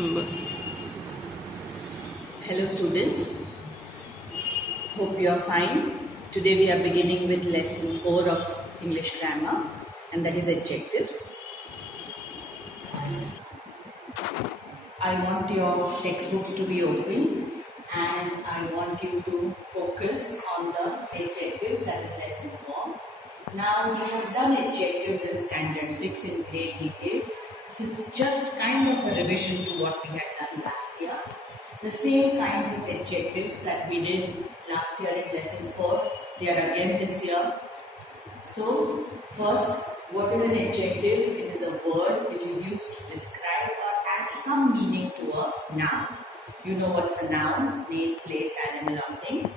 Hello students, hope you are fine. Today we are beginning with lesson 4 of English grammar, and that is adjectives. I want your textbooks to be open and I want you to focus on the adjectives, that is lesson 4. Now we have done adjectives in standard 6 in great detail. This is just kind of a revision to what we had done last year. The same kinds of adjectives that we did last year in lesson 4, they are again this year. So first, what is an adjective? It is a word which is used to describe or add some meaning to a noun. You know what's a noun? Name, place, animal, or thing.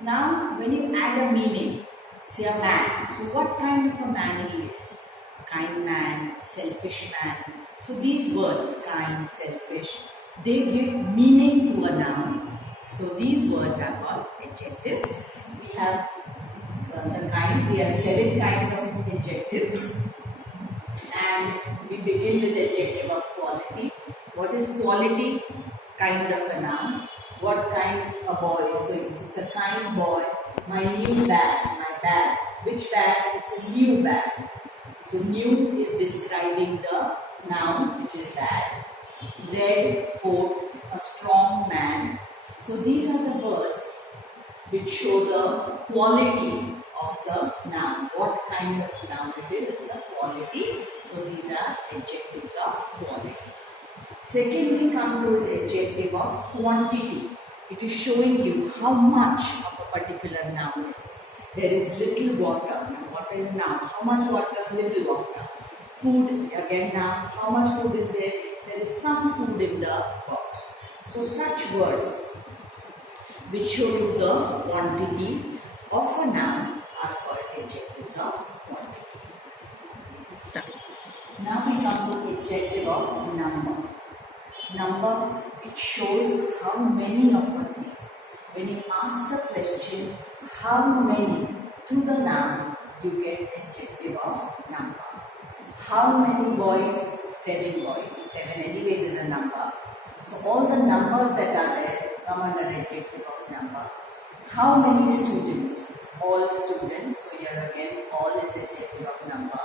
Now when you add a meaning, say a man. So what kind of a man he is? Kind man, selfish man. So these words, kind, selfish, they give meaning to a noun. So these words are called adjectives. We have the kinds. We have 7 kinds of adjectives. And we begin with the adjective of quality. What is quality? Kind of a noun. What kind? A boy. So it's a kind boy. My new bag. My bag. Which bag? It's a new bag. So new is describing the noun, which is bag. Red coat, a strong man. So these are the words which show the quality of the noun. What kind of noun it is? It's a quality. So these are adjectives of quality. Second, we come to is adjective of quantity. It is showing you how much of a particular noun is. There is little water. Now, water is a noun. How much water? Little water. Food, again noun. How much food is there? There is some food in the box. So such words which show you the quantity of a noun are called adjectives of quantity. Now we come to adjective of number. Number, it shows how many of a thing. When you ask the question, how many to the noun, you get adjective of number. How many boys? 7 boys. 7 anyways is a number. So all the numbers that are there come under adjective of number. How many students? All students. So here again, all is adjective of number.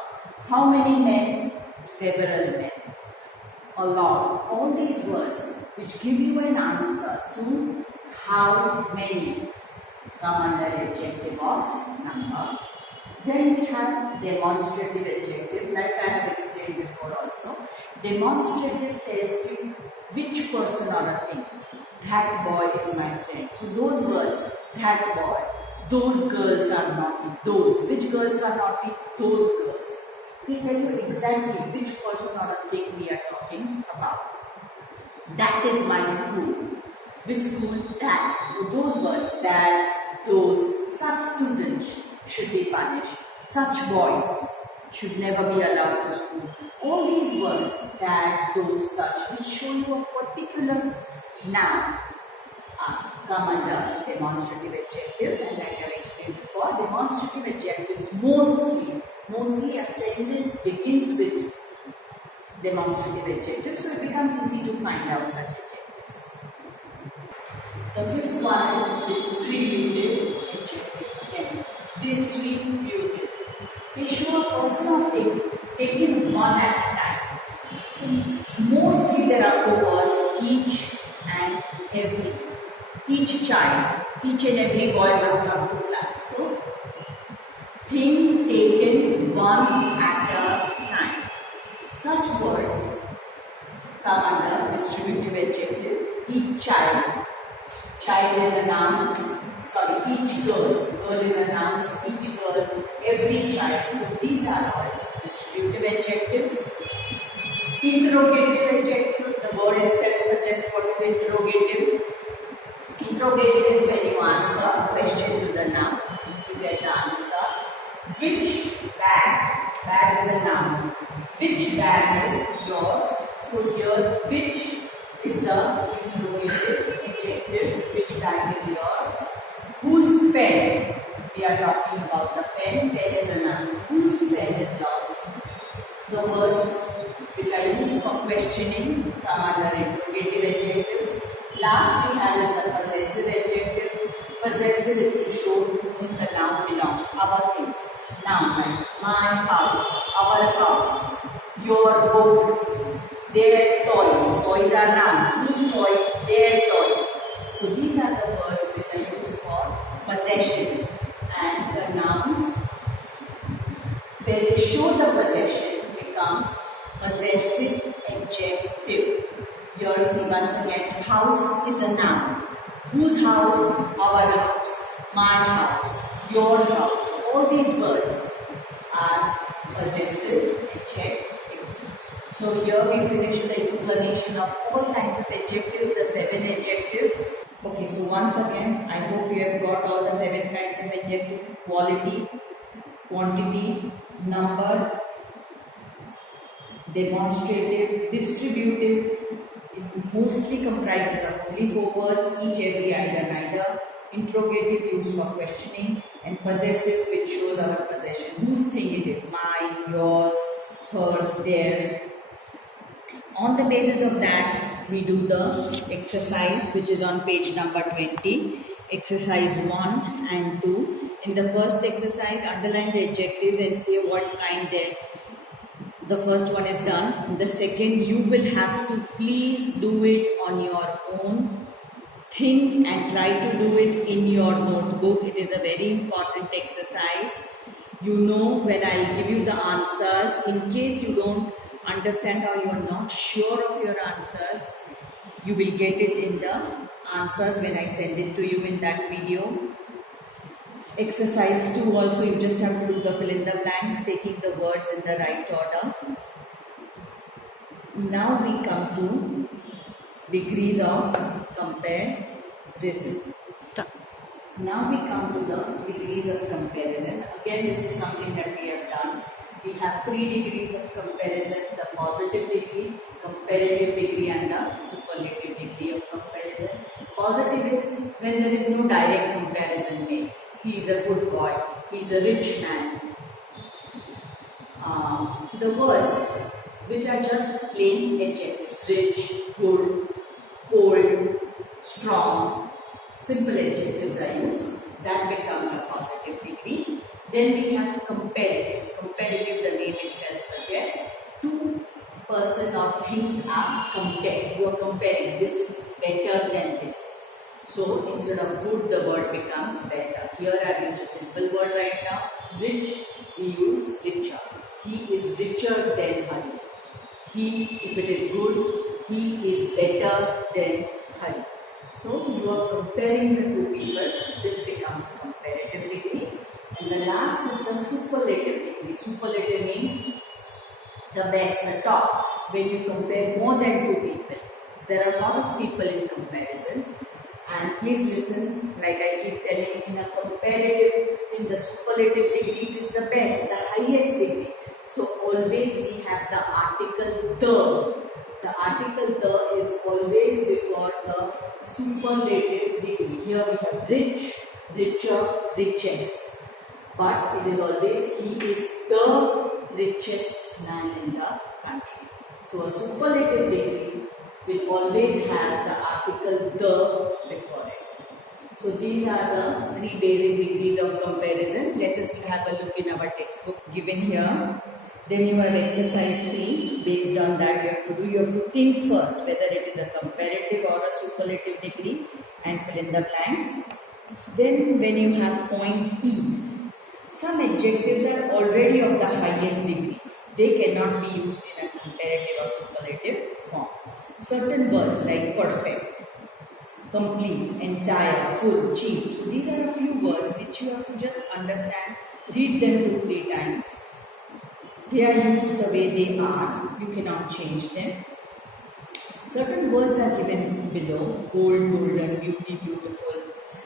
How many men? Several men. A lot. All these words which give you an answer to how many come under adjective of number. Then we have demonstrative adjective, like I have explained before also. Demonstrative tells you which person or a thing. That boy is my friend. So those words, that boy, those girls are naughty, those. Which girls are naughty? Those girls. They tell you exactly which person or a thing we are talking about. That is my school. Which school? That. So those words, that, those, such students should be punished. Such boys should never be allowed to school. All these words, that, those, such, which show you a particular noun, come under demonstrative adjectives. And like I have explained before, demonstrative adjectives mostly a sentence begins with demonstrative adjectives, so it becomes easy to find out such adjectives. The 5th one is distributive adjective. Again, distributive. They show a person or thing taken one at a time. So mostly there are 4 words, each and every. Each child, each and every boy must come to class. So thing taken one at a time. Such words come under distributive adjective. Each child. Child is a noun. Sorry, each girl. Girl is a noun. So each girl, every child. So these are all distributive adjectives. Interrogative adjective. The word itself suggests what is interrogative. Interrogative is when you ask a question to the noun. You get the answer. Which bag? Bag is a noun. Which bag is yours? So here, which is the interrogative adjective. Which bag is yours? Whose pen? We are talking about the pen. Pen is a noun. Whose pen is yours? The words which are used for questioning come under interrogative Last we have is the possessive adjective. Possessive is to show to whom the noun belongs. Our things. Noun like my house, our house, your books, their toys. Toys are nouns. Whose toys? Their toys. So these are the words which are used for possession. And the nouns, where they show the possession, becomes possessive adjective. Here see once again, house is a noun. Whose house? Our house, my house, your house. All these words are possessive adjectives. So here we finish the explanation of all kinds of adjectives, the 7 adjectives. Okay, so once again, I hope you have got all the 7 kinds of adjectives: quality, quantity, number, demonstrative, distributive. It mostly comprises of only 4 words, each, every, either, neither. Interrogative used for questioning, and possessive which shows our possession. Whose thing it is? Mine, yours, hers, theirs. On the basis of that, we do the exercise which is on page number 20. Exercise 1 and 2. In the first exercise, underline the adjectives and say what kind they. The first one is done. The second, you will have to please do it on your own. Think and try to do it in your notebook. It is a very important exercise. You know when I will give you the answers. In case you don't understand or you are not sure of your answers, you will get it in the answers when I send it to you in that video. Exercise 2 also, you just have to do the fill in the blanks, taking the words in the right order. Now we come to degrees of comparison. Now we come to the degrees of comparison. Again, this is something that we have done. We have 3 degrees of comparison: the positive degree, comparative degree, and the superlative degree of comparison. Positive is when there is no direct comparison made. He is a good boy, he is a rich man. The words which are just plain adjectives: rich, good, old, strong, simple adjectives are used. That becomes a positive degree. Then we have comparative. Comparative, the name itself suggests, 2 person or things are compared. You are comparing, this is better than this. So instead of good, the word becomes better. Here I have used a simple word right now. Rich, we use richer. He is richer than Hari. He, if it is good, he is better than Hari. So you are comparing the 2 people. This becomes comparative degree. And the last is the superlative degree. Superlative means the best, the top. When you compare more than 2 people, there are a lot of people in comparison. And please listen, like I keep telling, in a comparative, in the superlative degree, it is the best, the highest degree. So always we have the article the. The article the is always before the superlative degree. Here we have rich, richer, richest. But it is always he is the richest man in the country. So a superlative degree will always have the article the before it. So these are the 3 basic degrees of comparison. Let us have a look in our textbook given here. Then you have exercise 3. Based on that you have to think first whether it is a comparative or a superlative degree and fill in the blanks. Then when you have point E, some adjectives are already of the highest degree. They cannot be used in a comparative or superlative form. Certain words like perfect, complete, entire, full, chief. So these are a few words which you have to just understand. Read them 2-3 times. They are used the way they are. You cannot change them. Certain words are given below. Gold, golden, beauty, beautiful.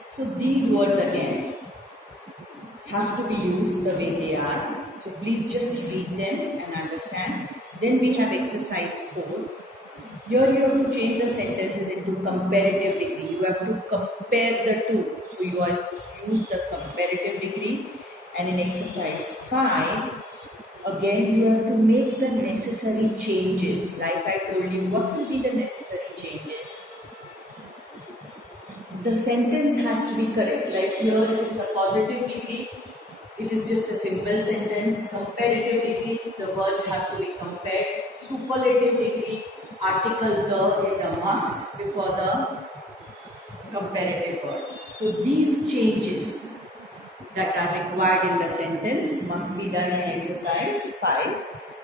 So these words again have to be used the way they are. So please just read them and understand. Then we have exercise 4. Here you have to change the sentences into comparative degree. You have to compare the 2. So you have to use the comparative degree. And in exercise 5, again you have to make the necessary changes. Like I told you, what will be the necessary changes? the sentence has to be correct. Like here, if it's a positive degree, it is just a simple sentence. Comparative degree, the words have to be compared. Superlative degree, article the is a must before the comparative word. So these changes that are required in the sentence must be done in exercise 5.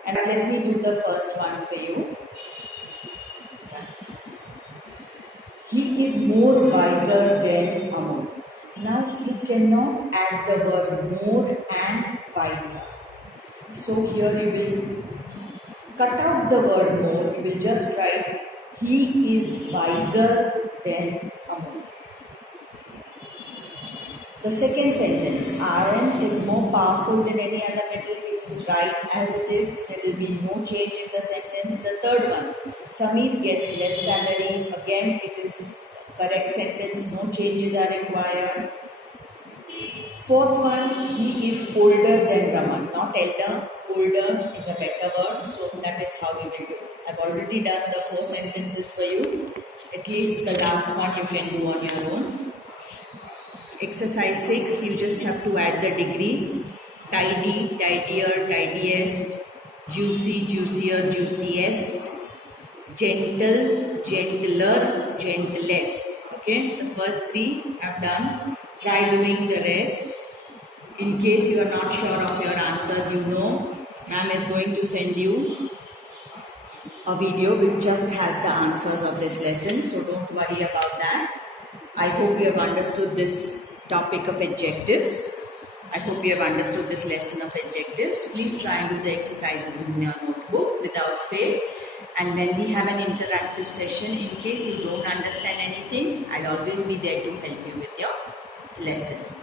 And let me do the first one for you. He is more wiser than Amol. Now you cannot add the word more and wiser. So here you will cut out the word more. You will just write he is wiser than Amol. The second sentence, iron is more powerful than any other metal. It is right as it is. There will be no change in the sentence. The third one, Samir gets less salary. Again, it is correct sentence. No changes are required. Fourth one, he is older than Raman. Not elder. Older is a better word. So that is how we will do. I've already done the 4 sentences for you. At least the last one you can do on your own. Exercise 6, you just have to add the degrees. Tidy, tidier, tidiest. Juicy, juicier, juiciest. Gentle, gentler, gentlest. Okay, the first 3 I've done. Try doing the rest. In case you are not sure of your answers, you know, ma'am is going to send you a video which just has the answers of this lesson. So don't worry about that. I hope you have understood this topic of adjectives. I hope you have understood this lesson of adjectives. Please try and do the exercises in your notebook without fail. And when we have an interactive session, in case you don't understand anything, I'll always be there to help you with your lesson.